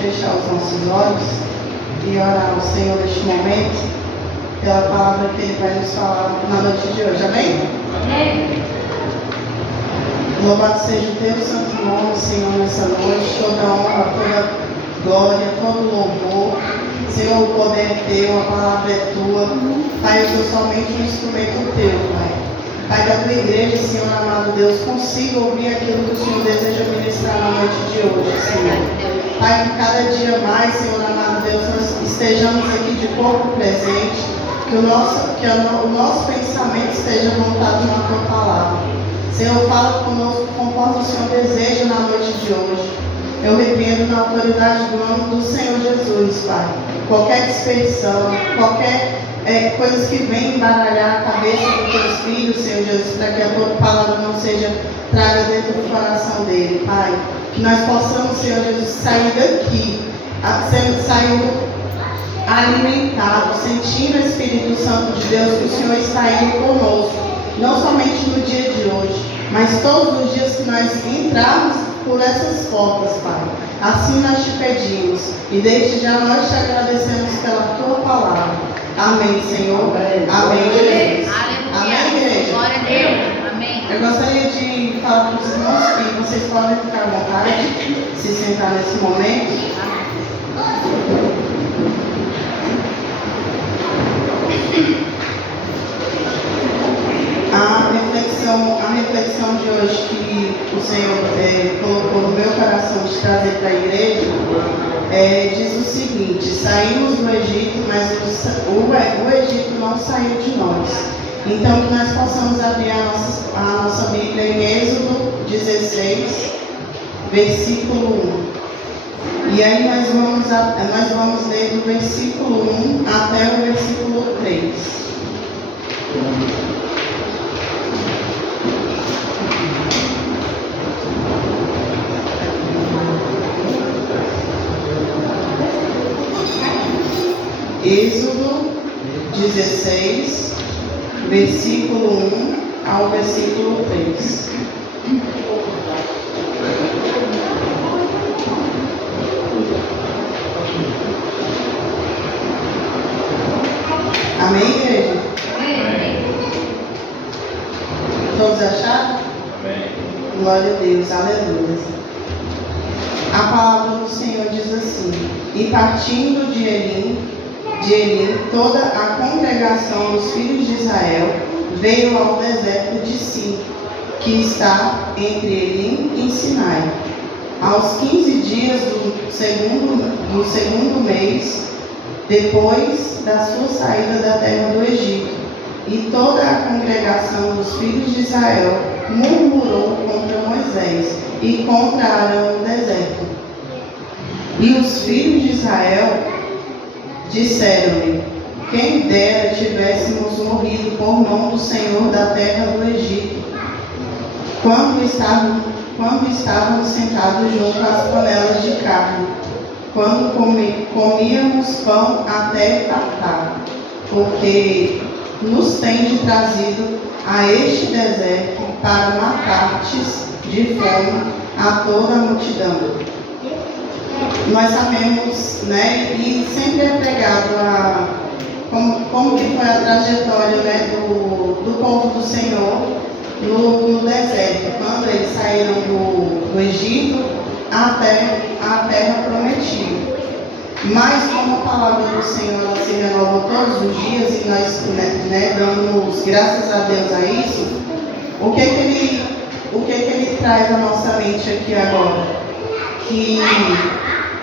fechar os nossos olhos e orar ao Senhor neste momento, pela palavra que Ele vai nos falar na noite de hoje. Amém? Amém. Louvado seja o teu santo nome, Senhor, nessa noite. Toda honra, toda glória, todo louvor. Senhor, o poder é teu, a palavra é tua. Pai, eu sou somente um instrumento teu, Pai. Pai, da tua igreja, Senhor amado Deus, consiga ouvir aquilo que o Senhor deseja ministrar na noite de hoje, Senhor. Pai, que cada dia mais, Senhor amado Deus, nós estejamos aqui de corpo presente, que o nosso pensamento esteja voltado na tua palavra. Senhor, fala conosco conforme o Senhor deseja na noite de hoje. Eu repreendo na autoridade do nome do Senhor Jesus, Pai, qualquer dispersão, qualquer coisas que vem embaralhar a cabeça dos teus filhos, Senhor Jesus, para que a tua palavra não seja traga dentro do coração dele, Pai. Que nós possamos, Senhor Jesus, sair daqui, saindo alimentado, sentindo o Espírito Santo de Deus, que o Senhor está indo conosco, não somente no dia de hoje, mas todos os dias que nós entrarmos por essas portas, Pai. Assim nós te pedimos e desde já nós te agradecemos pela tua palavra. Amém, Senhor. Amém, Jesus. Amém, igreja. Glória a Deus. Amém. Eu gostaria de falar para os irmãos que vocês podem ficar à vontade, se sentar nesse momento. A reflexão de hoje que o Senhor colocou no meu coração de trazer para a igreja diz o seguinte: saímos do Egito, mas o Egito não saiu de nós. Então que nós possamos abrir a nossa Bíblia em Êxodo 16, versículo 1. E aí nós vamos ler do versículo 1 até o versículo 3. Êxodo 16, versículo 1 ao versículo 3. Amém, igreja? Amém. Todos acharam? Amém. Glória a Deus, aleluia. A palavra do Senhor diz assim: e partindo de Elim, toda a congregação dos filhos de Israel veio ao deserto de Sim, que está entre Elim e Sinai. Aos 15 dias do segundo mês, depois da sua saída da terra do Egito, e toda a congregação dos filhos de Israel murmurou contra Moisés e contra Arão no deserto. E os filhos de Israel disseram-lhe: quem dera tivéssemos morrido por mão do Senhor da terra do Egito, quando estávamos sentados junto às panelas de carne, quando comíamos pão até fartar, porque nos tende trazido a este deserto para matar-te de fome a toda a multidão. Nós sabemos, né, e sempre é pregado como que foi a trajetória, né, do povo do Senhor no deserto, quando eles saíram do Egito até a terra prometida. Mas como a palavra do Senhor ela se renova todos os dias e nós, né, damos graças a Deus a isso, o que ele traz à nossa mente aqui agora? Que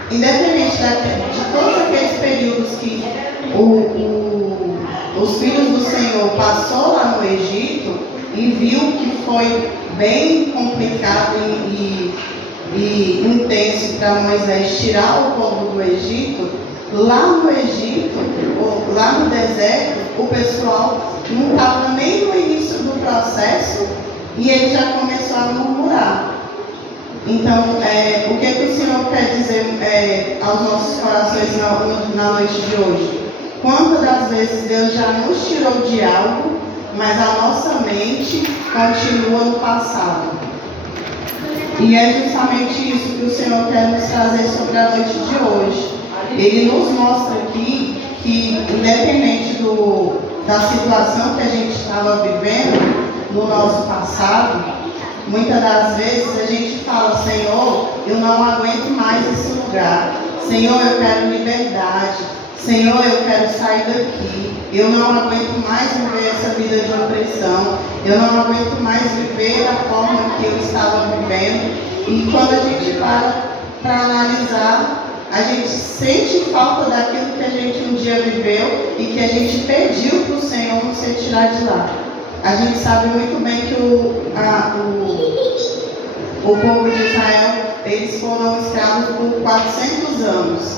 independente de todos aqueles períodos que os filhos do Senhor passou lá no Egito e viu que foi bem complicado e intenso para Moisés tirar o povo do Egito, lá no Egito, lá no deserto, o pessoal não estava nem no início do processo e ele já começou a murmurar. Então, o que o Senhor quer dizer aos nossos corações na noite de hoje? Quantas das vezes Deus já nos tirou de algo, mas a nossa mente continua no passado? E é justamente isso que o Senhor quer nos trazer sobre a noite de hoje. Ele nos mostra aqui que, independente da situação que a gente estava vivendo no nosso passado, muitas das vezes a gente fala: Senhor, eu não aguento mais esse lugar. Senhor, eu quero liberdade. Senhor, eu quero sair daqui. Eu não aguento mais viver essa vida de opressão. Eu não aguento mais viver a forma que eu estava vivendo. E quando a gente para analisar, a gente sente falta daquilo que a gente um dia viveu e que a gente pediu para o Senhor nos retirar de lá. A gente sabe muito bem que o povo de Israel, eles foram escravos por 400 anos.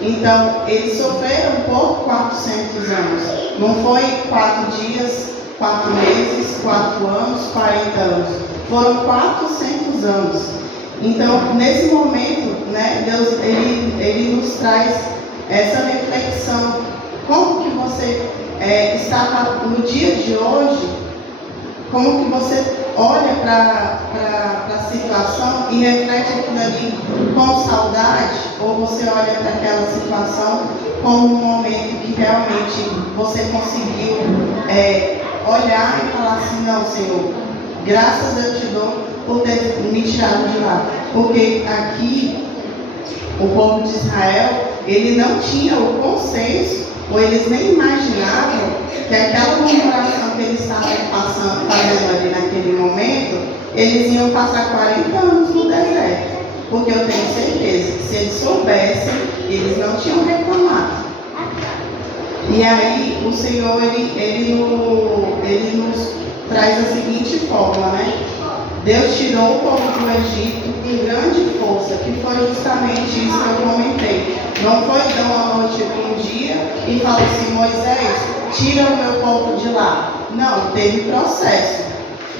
Então, eles sofreram por 400 anos. Não foi 4 dias, 4 meses, 4 anos, 40 anos. Foram 400 anos. Então, nesse momento, né, Deus ele nos traz essa reflexão. Como que você está no dia de hoje? Como que você olha para a situação e reflete aquilo ali com saudade? Ou você olha para aquela situação como um momento que realmente você conseguiu olhar e falar assim: não, Senhor, graças eu te dou por ter me tirado de lá. Porque aqui, o povo de Israel, ele não tinha o consenso, ou eles nem imaginavam que aquela murmuração que eles estavam fazendo ali naquele momento, eles iam passar 40 anos no deserto. Porque eu tenho certeza que se eles soubessem, eles não tinham reclamado. E aí o Senhor, ele nos traz a seguinte forma, né? Deus tirou o povo do Egito com grande força, que foi justamente isso que eu comentei. Não foi de uma noite para um dia e falou assim: Moisés, tira o meu povo de lá. Não, teve processo.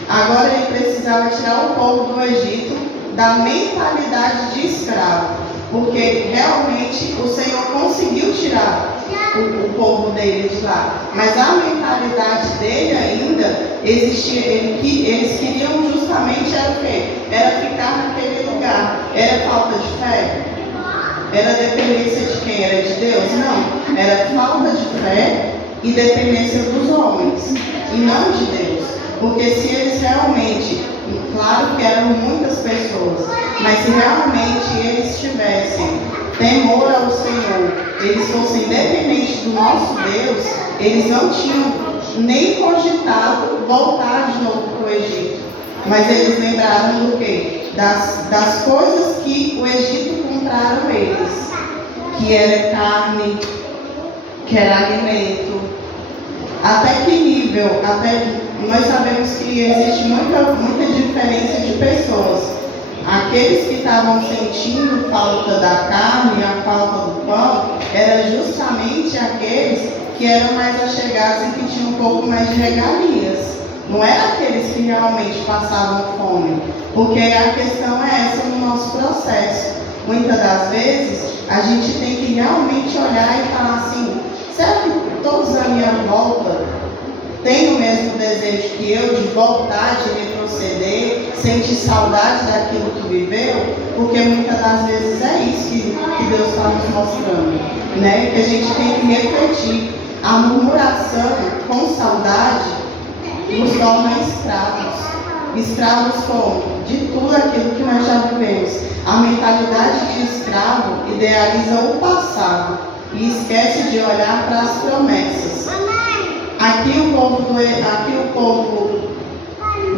Agora ele precisava tirar o povo do Egito da mentalidade de escravo, porque realmente o Senhor conseguiu tirar o povo dele de lá, mas a mentalidade dele ainda existia. Eles queriam justamente era o quê? Era ficar naquele lugar. Era falta de fé? Era dependência de quem? Era de Deus? Não, era falta de fé e dependência dos homens e não de Deus. Porque se eles realmente, claro que eram muitas pessoas, mas se realmente eles tivessem temor ao Senhor, eles fossem dependentes do nosso Deus, eles não tinham nem cogitado voltar de novo para o Egito. Mas eles lembraram do quê? Das coisas que o Egito compraram eles, que era carne, que era alimento. Até que nível? Nós sabemos que existe muita diferença de pessoas. Aqueles que estavam sentindo falta da carne, a falta do pão, eram justamente aqueles que eram mais achegados e que tinham um pouco mais de regalias. Não eram aqueles que realmente passavam fome. Porque a questão é essa no nosso processo. Muitas das vezes, a gente tem que realmente olhar e falar assim: será que todos à minha volta têm o mesmo desejo que eu de voltar, de retroceder, sentir saudade daquilo que viveu? Porque muitas das vezes é isso que Deus está nos mostrando, né? Que a gente tem que refletir. A murmuração com saudade nos torna escravos. Escravos como? De tudo aquilo que nós já vivemos. A mentalidade de escravo idealiza o passado e esquece de olhar para as promessas. Aqui o povo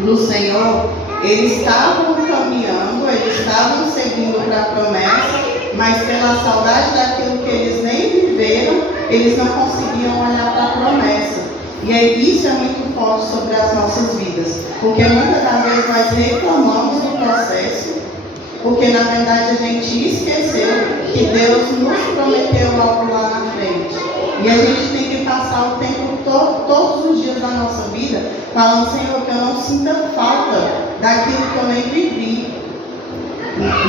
do Senhor, eles estavam caminhando, eles estavam seguindo para a promessa, mas pela saudade daquilo que eles nem viveram, eles não conseguiam olhar para a promessa. E aí, isso é muito forte sobre as nossas vidas, porque muitas das vezes nós reclamamos do processo, porque na verdade a gente esqueceu que Deus nos prometeu algo lá na frente. E a gente tem que passar o tempo todos os dias da nossa vida falando: Senhor, que eu não sinta falta daquilo que eu nem vivi.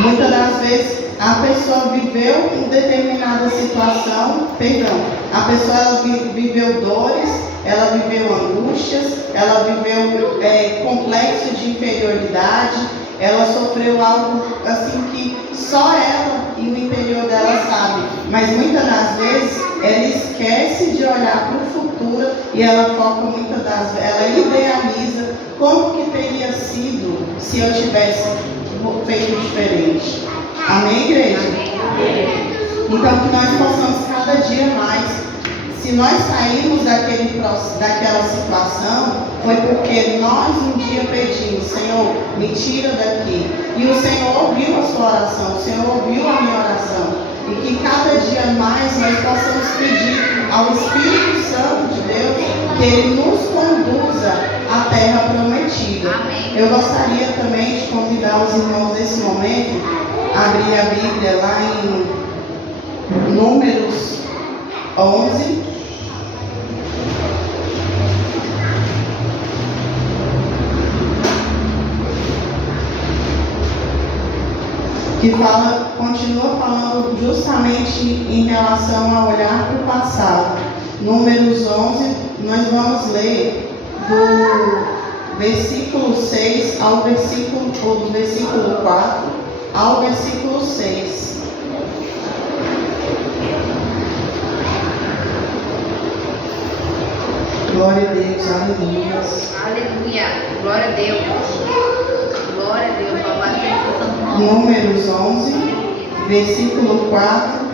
Muitas das vezes a pessoa viveu em determinada situação, a pessoa ela viveu dores, ela viveu angústias, ela viveu complexo de inferioridade, ela sofreu algo assim que só ela e o interior dela sabe. Mas muitas das vezes ela esquece de olhar para o futuro e ela foca muitas das vezes, ela idealiza como que teria sido se eu tivesse feito diferente. Amém, igreja? Então que nós possamos cada dia mais. Se nós saímos daquela situação, foi porque nós um dia pedimos, Senhor, me tira daqui. E o Senhor ouviu a sua oração, o Senhor ouviu a minha oração. E que cada dia mais nós possamos pedir ao Espírito Santo de Deus que Ele nos conduza à terra prometida. Eu gostaria também de convidar os irmãos nesse momento a abrir a Bíblia lá em Números 11. Que continua falando justamente em relação a olhar para o passado. Números 11, nós vamos ler do versículo 6 ao versículo, ou do versículo 4 ao versículo 6. Glória a Deus, aleluia. Aleluia. Glória a Deus. Glória a Deus. Louvado seja o santo nome. Números 11, versículo 4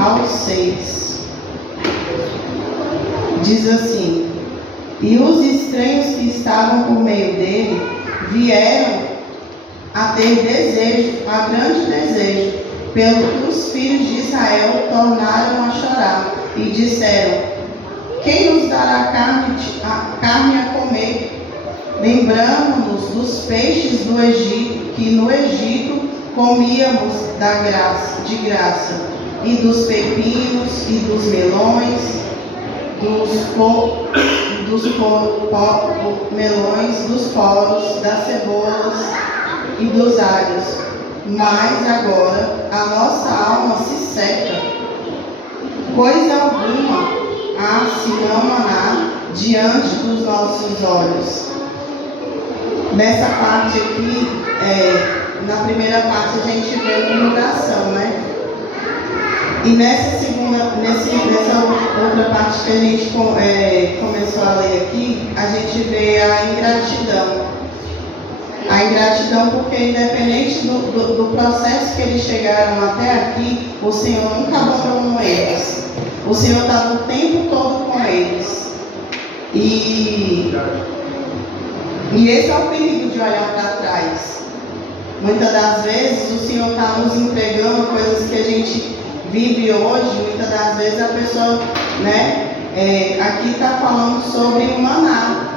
ao 6. Diz assim: E os estranhos que estavam por meio dele vieram a ter grande desejo, pelo que os filhos de Israel tornaram a chorar, e disseram: Quem nos dará carne a comer? Lembramos-nos dos peixes do Egito, que no Egito comíamos de graça, e dos pepinos, e dos melões, melões, dos poros, das cebolas e dos alhos. Mas agora a nossa alma se seca. Coisa alguma há senão maná diante dos nossos olhos. Nessa parte aqui, na primeira parte a gente vê murmuração, né? E nessa outra parte que a gente começou a ler aqui, a gente vê a ingratidão. A ingratidão porque independente do processo que eles chegaram até aqui, o Senhor nunca abandonou eles. O Senhor estava o tempo todo com eles. E esse é o perigo de olhar para trás. Muitas das vezes o Senhor está nos entregando coisas que a gente vive hoje. Muitas das vezes a pessoa, aqui está falando sobre o maná.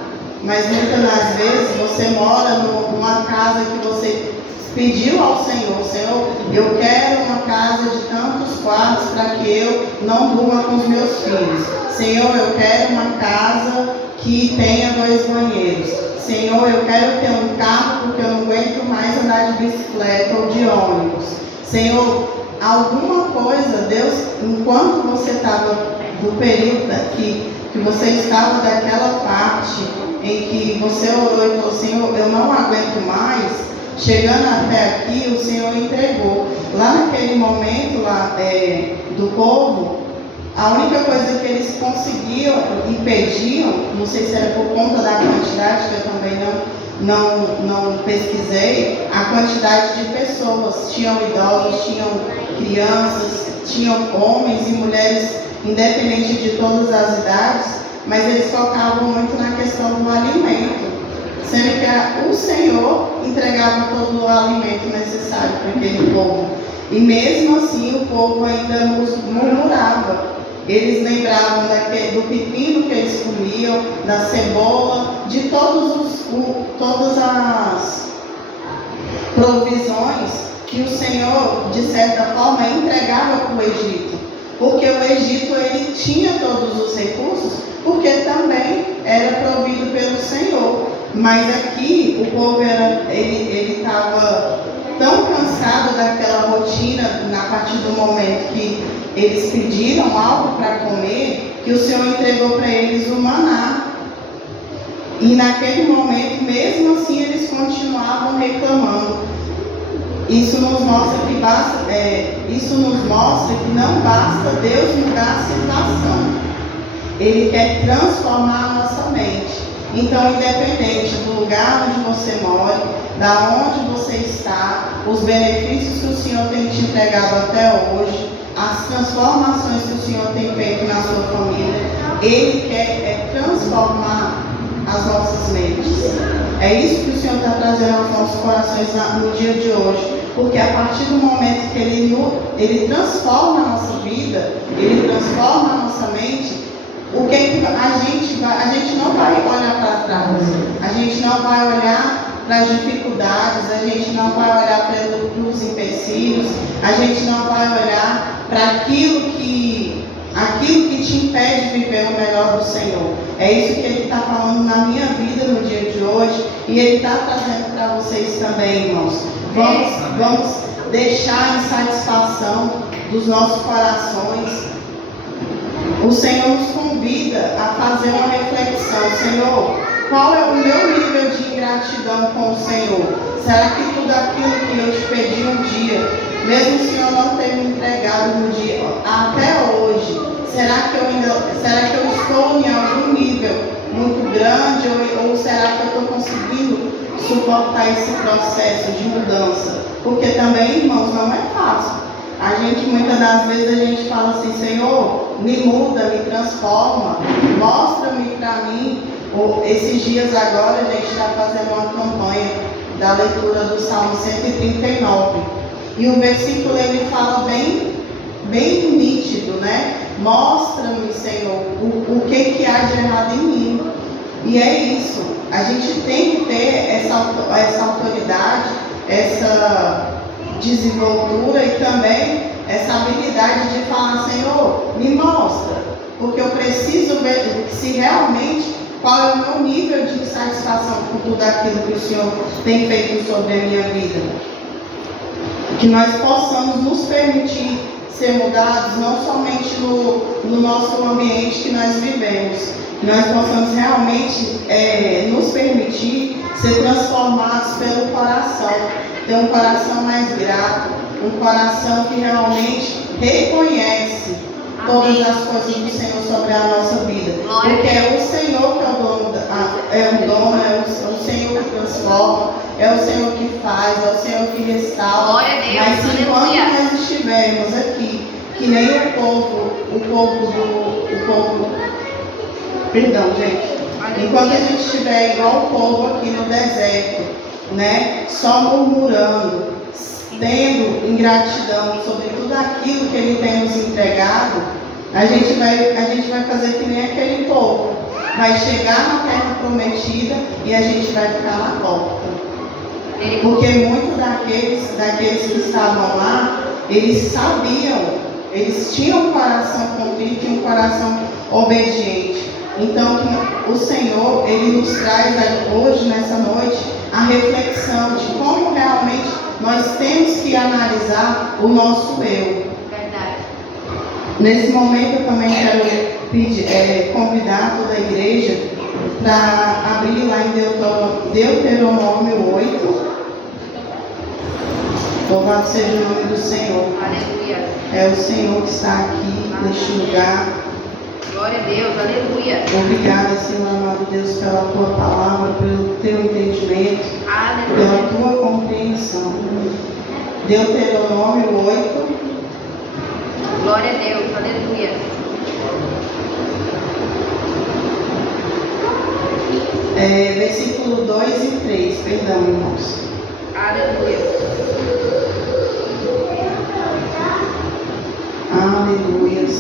Mas muitas das vezes você mora numa casa que você pediu ao Senhor: Senhor, eu quero uma casa de tantos quartos para que eu não durma com os meus filhos. Senhor, eu quero uma casa que tenha 2 banheiros. Senhor, eu quero ter um carro porque eu não aguento mais andar de bicicleta ou de ônibus. Senhor, alguma coisa, Deus, enquanto você estava no período que você estava daquela parte em que você orou e falou: Senhor, eu não aguento mais, chegando até aqui, o Senhor entregou. Lá naquele momento do povo, a única coisa que eles conseguiam e pediam, não sei se era por conta da quantidade, que eu também não pesquisei, a quantidade de pessoas. Tinham idosos, tinham crianças, tinham homens e mulheres, independente de todas as idades, mas eles focavam muito na questão do alimento, sendo que o Senhor entregava todo o alimento necessário para aquele povo. E mesmo assim o povo ainda murmurava. Eles lembravam do pepino que eles comiam, da cebola, de todas as provisões que o Senhor, de certa forma, entregava para o Egito. Porque o Egito, ele tinha todos os recursos, porque também era provido pelo Senhor. Mas aqui, o povo ele estava tão cansado daquela rotina, a partir do momento que eles pediram algo para comer, que o Senhor entregou para eles o maná. E naquele momento, mesmo assim, eles continuavam reclamando. Isso nos mostra que não basta Deus mudar a situação. Ele quer transformar a nossa mente. Então, independente do lugar onde você mora, da onde você está, os benefícios que o Senhor tem te entregado até hoje, as transformações que o Senhor tem feito na sua família, Ele quer transformar as nossas mentes. É isso que o Senhor está trazendo aos nossos corações no dia de hoje. Porque a partir do momento que Ele transforma a nossa vida, Ele transforma a nossa mente, o que a gente não vai olhar para trás, a gente não vai olhar para as dificuldades, a gente não vai olhar para os empecilhos, a gente não vai olhar para aquilo que te impede de viver o melhor do Senhor. É isso que Ele está falando na minha vida no dia de hoje, e Ele está trazendo para vocês também, irmãos. Vamos deixar a insatisfação dos nossos corações. O Senhor nos convida a fazer uma reflexão. Senhor, qual é o meu nível de ingratidão com o Senhor? Será que tudo aquilo que eu te pedi um dia, mesmo o Senhor não ter me entregado no dia, até hoje, será que eu estou em algum nível muito grande, ou será que eu estou conseguindo suportar esse processo de mudança? Porque também, irmãos, não é fácil. Muitas das vezes a gente fala assim: Senhor, me muda, me transforma, mostra-me para mim. Esses dias agora a gente está fazendo uma campanha da leitura do Salmo 139. E o versículo ele fala bem nítido, né? Mostra-me, Senhor, o que há de errado em mim. E é isso. A gente tem que ter essa autoridade, essa desenvoltura e também essa habilidade de falar: Senhor, me mostra, porque eu preciso ver se realmente qual é o meu nível de insatisfação com tudo aquilo que o Senhor tem feito sobre a minha vida. Que nós possamos nos permitir ser mudados, não somente no nosso ambiente que nós vivemos, que nós possamos realmente nos permitir ser transformados pelo coração, ter um coração mais grato, um coração que realmente reconhece todas as coisas do Senhor sobre a nossa vida. Porque é o Senhor que é o dono, é o Senhor que transforma, é o Senhor que faz, é o Senhor que restaura. Mas enquanto nós estivermos aqui, que nem o povo, perdão, gente, enquanto a gente estiver igual o povo aqui no deserto, né, só murmurando, tendo ingratidão sobre tudo aquilo que Ele tem nos entregado, a gente vai fazer que nem aquele povo. Vai chegar na terra prometida e a gente vai ficar na porta. Porque muitos daqueles que estavam lá, eles sabiam, eles tinham um coração contrito e um coração obediente. Então, o Senhor, Ele nos traz hoje, nessa noite, a reflexão de como realmente nós temos que analisar o nosso eu. Verdade. Nesse momento, eu também quero convidar toda a igreja para abrir lá em Deuteronômio 8. Louvado seja o nome do Senhor. Aleluia. É o Senhor que está aqui neste lugar. Glória a Deus, aleluia. Obrigada, Senhor amado Deus, pela tua palavra, pelo teu entendimento, pela tua compreensão. Deuteronômio 8. Glória a Deus, aleluia. Versículo 2 e 3, perdão, irmãos. Aleluia. Aleluias.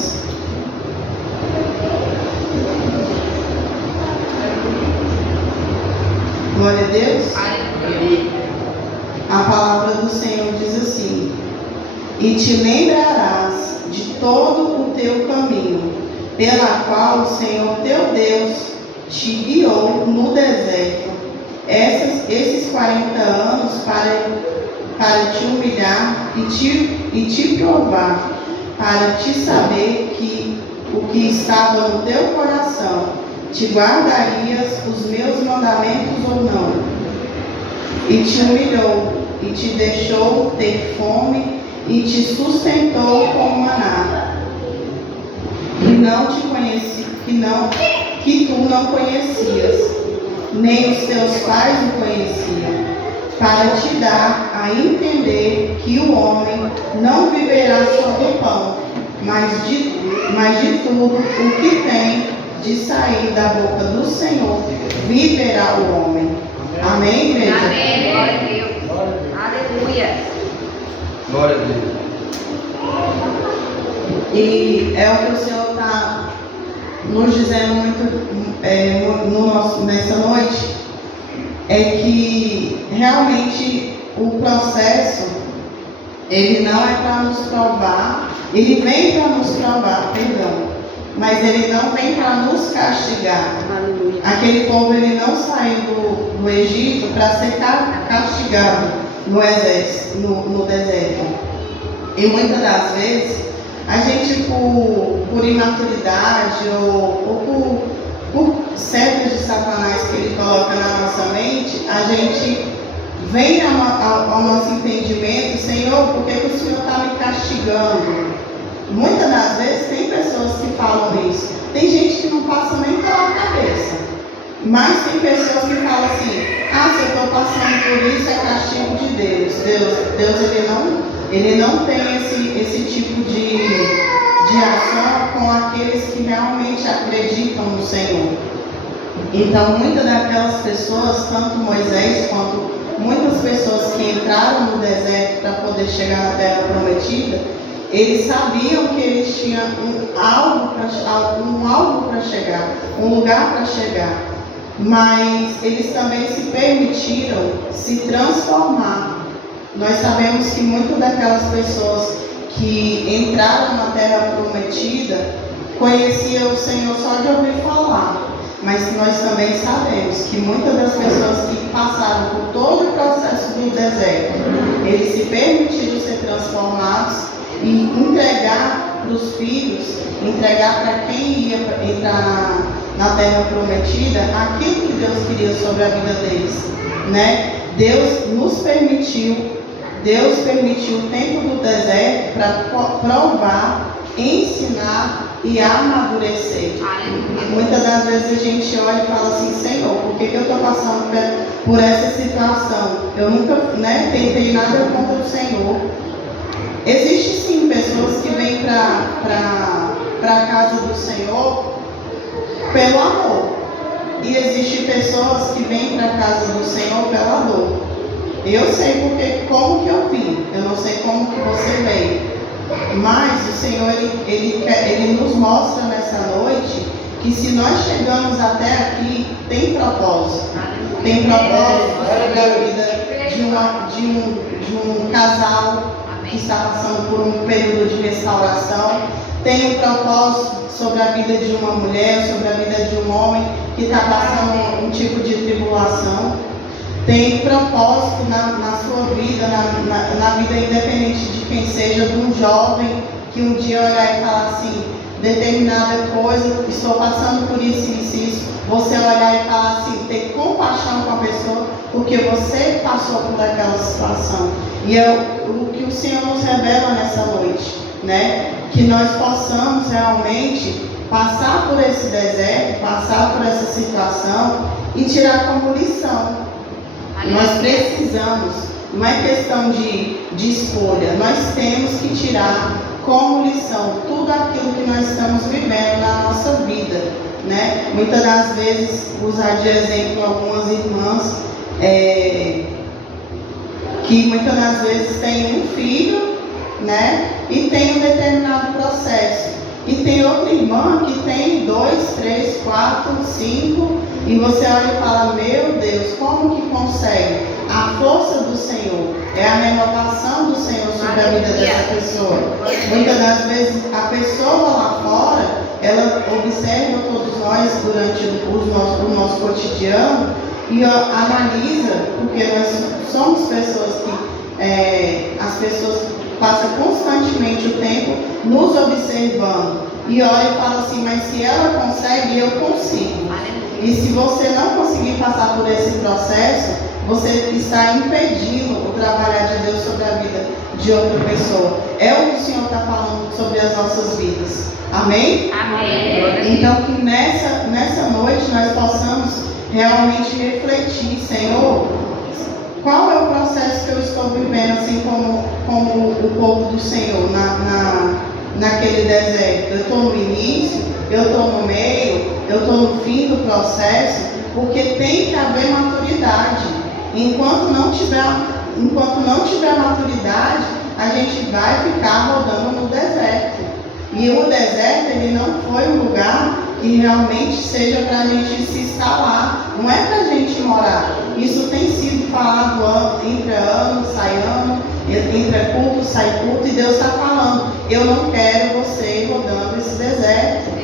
Glória a Deus. Aleluia. A palavra do Senhor diz assim: e te lembrarás de todo o teu caminho, pela qual o Senhor teu Deus te guiou no deserto, esses 40 anos para te humilhar e te provar, para te saber que o que estava no teu coração, te guardarias os meus mandamentos ou não? E te humilhou, e te deixou ter fome, e te sustentou com maná, que tu não conhecias, nem os teus pais o conheciam, para te dar a entender que o homem não viverá só do pão, mas de tudo o que tem de sair da boca do Senhor, viverá o homem. Amém, igreja? Amém. Glória a Deus. Aleluia. Glória a Deus. E é o que o Senhor está nos dizendo muito nessa noite, é que realmente o processo, ele não é para nos provar, ele vem para nos provar, perdão, mas ele não vem para nos castigar. Aleluia. Aquele povo, ele não saiu do Egito para ser castigado no deserto. E muitas das vezes, a gente, por imaturidade ou por certos de Satanás que ele coloca na nossa mente, a gente vem ao nosso entendimento: Senhor, por que o Senhor está me castigando? Muitas das vezes tem pessoas que falam isso. Tem gente que não passa nem pela cabeça. Mas tem pessoas que falam assim: se eu estou passando por isso, é castigo de Deus. Deus ele não tem esse tipo de ação com aqueles que realmente acreditam no Senhor. Então, muitas daquelas pessoas, tanto Moisés quanto muitas pessoas que entraram no deserto para poder chegar na terra prometida, eles sabiam que eles tinham um alvo para chegar, um lugar para chegar. Mas eles também se permitiram se transformar. Nós sabemos que muitas daquelas pessoas que entraram na terra prometida conheciam o Senhor só de ouvir falar. Mas nós também sabemos que muitas das pessoas que passaram por todo o processo do deserto, eles se permitiram ser transformados e entregar para os filhos, entregar para quem ia entrar na terra prometida aquilo que Deus queria sobre a vida deles, né? Deus permitiu o tempo do deserto para provar, ensinar e amadurecer. Muitas das vezes a gente olha e fala assim: Senhor, por que eu estou passando por essa situação? Eu nunca tentei nada contra o Senhor. Existe sim pessoas que vêm para a casa do Senhor pelo amor. E existem pessoas que vêm para a casa do Senhor pela dor. Eu sei como que eu vim, eu não sei como que você veio. Mas o Senhor, ele nos mostra nessa noite que se nós chegamos até aqui, tem propósito. Tem propósito sobre a vida de um casal que está passando por um período de restauração. Tem um propósito sobre a vida de uma mulher, sobre a vida de um homem que está passando um tipo de tribulação. Tem propósito na sua vida, na vida independente de quem seja, de um jovem que um dia olhar e falar assim: determinada coisa, estou passando por isso. Você olhar e falar assim, ter compaixão com a pessoa, porque você passou por aquela situação. E é o que o Senhor nos revela nessa noite, né? Que nós possamos realmente passar por esse deserto, passar por essa situação e tirar como lição. Nós precisamos, não é questão de escolha, nós temos que tirar como lição tudo aquilo que nós estamos vivendo na nossa vida, né? Muitas das vezes, usar de exemplo algumas irmãs que muitas das vezes têm um filho, né? E tem um determinado processo. E tem outra irmã que tem 2, 3, 4, 5, e você olha e fala: meu Deus, como que consegue? A força do Senhor, é a renovação do Senhor sobre a vida dessa pessoa. Muitas das vezes a pessoa lá fora, ela observa todos nós durante o nosso cotidiano e analisa, porque nós somos pessoas que as pessoas passa constantemente o tempo nos observando. E olha e fala assim, mas se ela consegue, eu consigo. E se você não conseguir passar por esse processo, você está impedindo o trabalhar de Deus sobre a vida de outra pessoa. É o que o Senhor está falando sobre as nossas vidas. Amém? Amém. Então que nessa noite nós possamos realmente refletir, Senhor, qual é o processo que eu estou vivendo, assim como o povo do Senhor naquele deserto. Eu estou no início, eu estou no meio, eu estou no fim do processo, porque tem que haver maturidade. Enquanto não tiver maturidade, a gente vai ficar rodando no deserto. E o deserto, ele não foi um lugar que realmente seja para a gente se instalar, não é para a gente morar. Isso tem sido falado entre ano, sai ano, entra culto, sai culto, e Deus está falando, eu não quero você rodando esse deserto.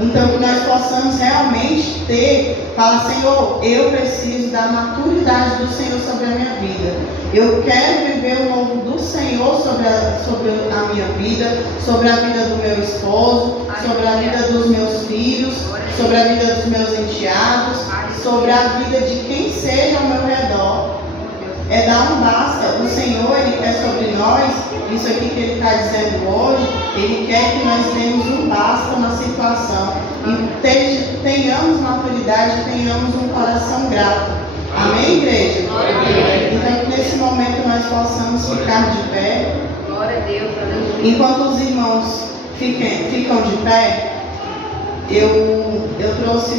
Então que nós possamos realmente falar, Senhor, eu preciso da maturidade do Senhor sobre a minha vida. Eu quero viver o novo do Senhor sobre a minha vida, sobre a vida do meu esposo, sobre a vida dos meus filhos, sobre a vida dos meus enteados, sobre a vida de quem seja ao meu redor. É dar um basta. O Senhor, Ele quer sobre nós, isso aqui que Ele está dizendo hoje, Ele quer que nós demos um basta na situação. E tenhamos maturidade, tenhamos um coração grato. Amém, igreja? Então que nesse momento nós possamos ficar de pé. Glória a Deus. Enquanto os irmãos ficam de pé, eu trouxe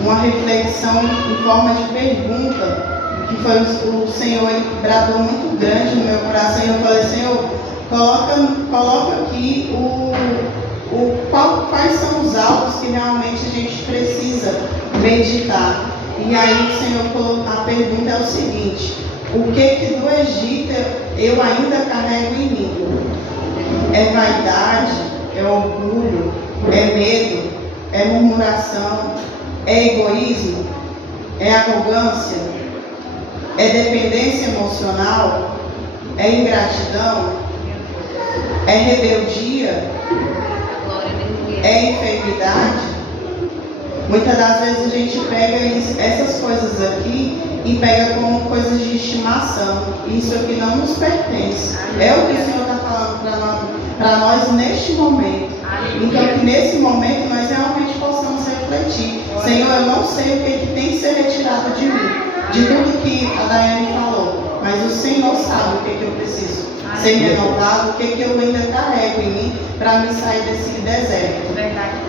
uma reflexão em forma de pergunta, que foi o Senhor, Ele bradou muito grande no meu coração, e eu falei, Senhor, coloca aqui quais são os alvos que realmente a gente precisa meditar. E aí o Senhor colocou, a pergunta é o seguinte: o que do Egito eu ainda carrego em mim? É vaidade? É orgulho? É medo? É murmuração? É egoísmo? É arrogância? É dependência emocional? É ingratidão? É rebeldia? É infidelidade? Muitas das vezes a gente pega essas coisas aqui e pega como coisas de estimação. Isso aqui não nos pertence. É o que o Senhor está falando para nós neste momento. Então que nesse momento nós realmente possamos refletir. Senhor, eu não sei o que tem que ser retirado de mim, de tudo que a Daiane falou, mas o Senhor sabe o que eu preciso ser renovado, o que eu ainda carrego em mim para me sair desse deserto. Verdade.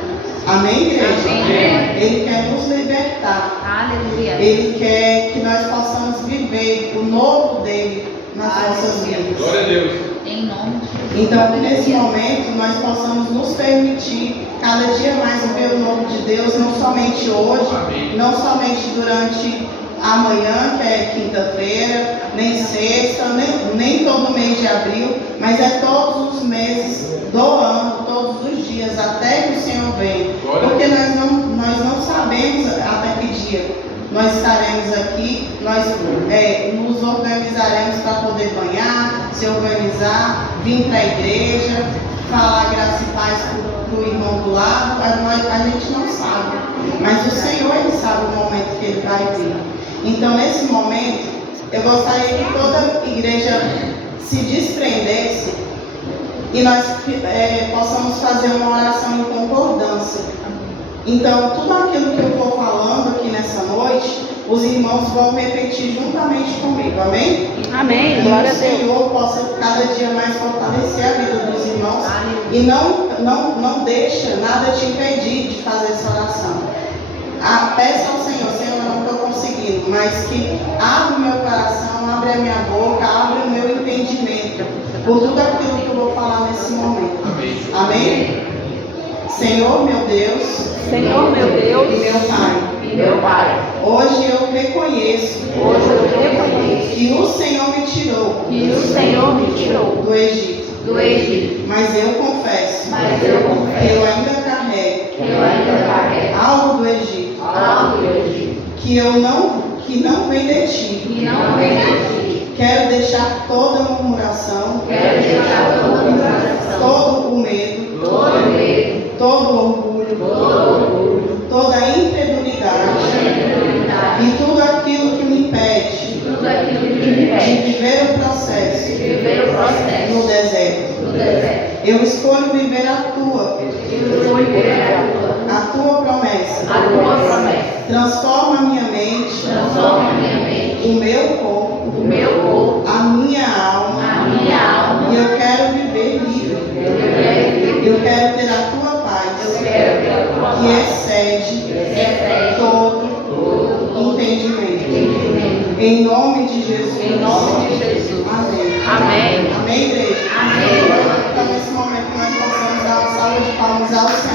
Amém, igreja? Amém. Ele quer nos libertar. Aleluia. Ele quer que nós possamos viver o novo dele nas nossas vidas. Glória a Deus. Em nome de Jesus. Então, que nesse momento nós possamos nos permitir cada dia mais viver o novo de Deus, não somente hoje, Amém. não somente durante amanhã, que é quinta-feira, nem sexta, nem todo mês de abril, mas é todos os meses do ano, todos os dias, até que o Senhor venha. Porque nós não sabemos até que dia nós estaremos aqui, nós nos organizaremos para poder banhar, se organizar, vir para a igreja, falar graça e paz para o irmão do lado. A gente não sabe, mas o Senhor, Ele sabe o momento que Ele vai vir. Então, nesse momento, eu gostaria que toda igreja se desprendesse e nós possamos fazer uma oração em concordância. Então, tudo aquilo que eu vou falando aqui nessa noite, os irmãos vão repetir juntamente comigo, amém? Amém, E glória a o Deus. Senhor possa cada dia mais fortalecer a vida dos irmãos e não deixa nada te impedir de fazer essa oração. Peça ao Senhor, Senhor, eu não estou conseguindo, mas que abre o meu coração, abre a minha boca, abre o meu entendimento por tudo aquilo que eu vou falar nesse momento. Amém. Amém? Senhor, meu Deus, Senhor, meu Deus e meu Pai, e meu Pai, hoje eu reconheço hoje eu reconheço que o Senhor me tirou que o Senhor me tirou do Egito, do Egito, mas eu confesso mas eu que confesso eu ainda carrego que eu ainda carrego algo do Egito algo do Egito que não vem de ti, que não vem de ti, Quero deixar toda murmuração, Quero deixar toda murmuração, todo o medo, todo medo, todo o orgulho, todo orgulho, toda a incredulidade e tudo aquilo que me impede tudo aquilo que me de impede viver o processo de viver o processo no deserto. no deserto. Eu escolho viver a tua Eu vou viver promessa. a tua promessa. Transforma a minha mente, Transforma a minha mente, o meu corpo, o meu corpo, a minha alma, a minha alma. e eu quero viver livre. Eu quero ter a tua paz, Quero ter a tua que paz, excede que excede todo entendimento. Em nome de Jesus. Em nome de Jesus. Amém. Amém. Amém, igreja. Amém. Então, nesse momento, nós possamos dar uma salva de palmas ao Senhor.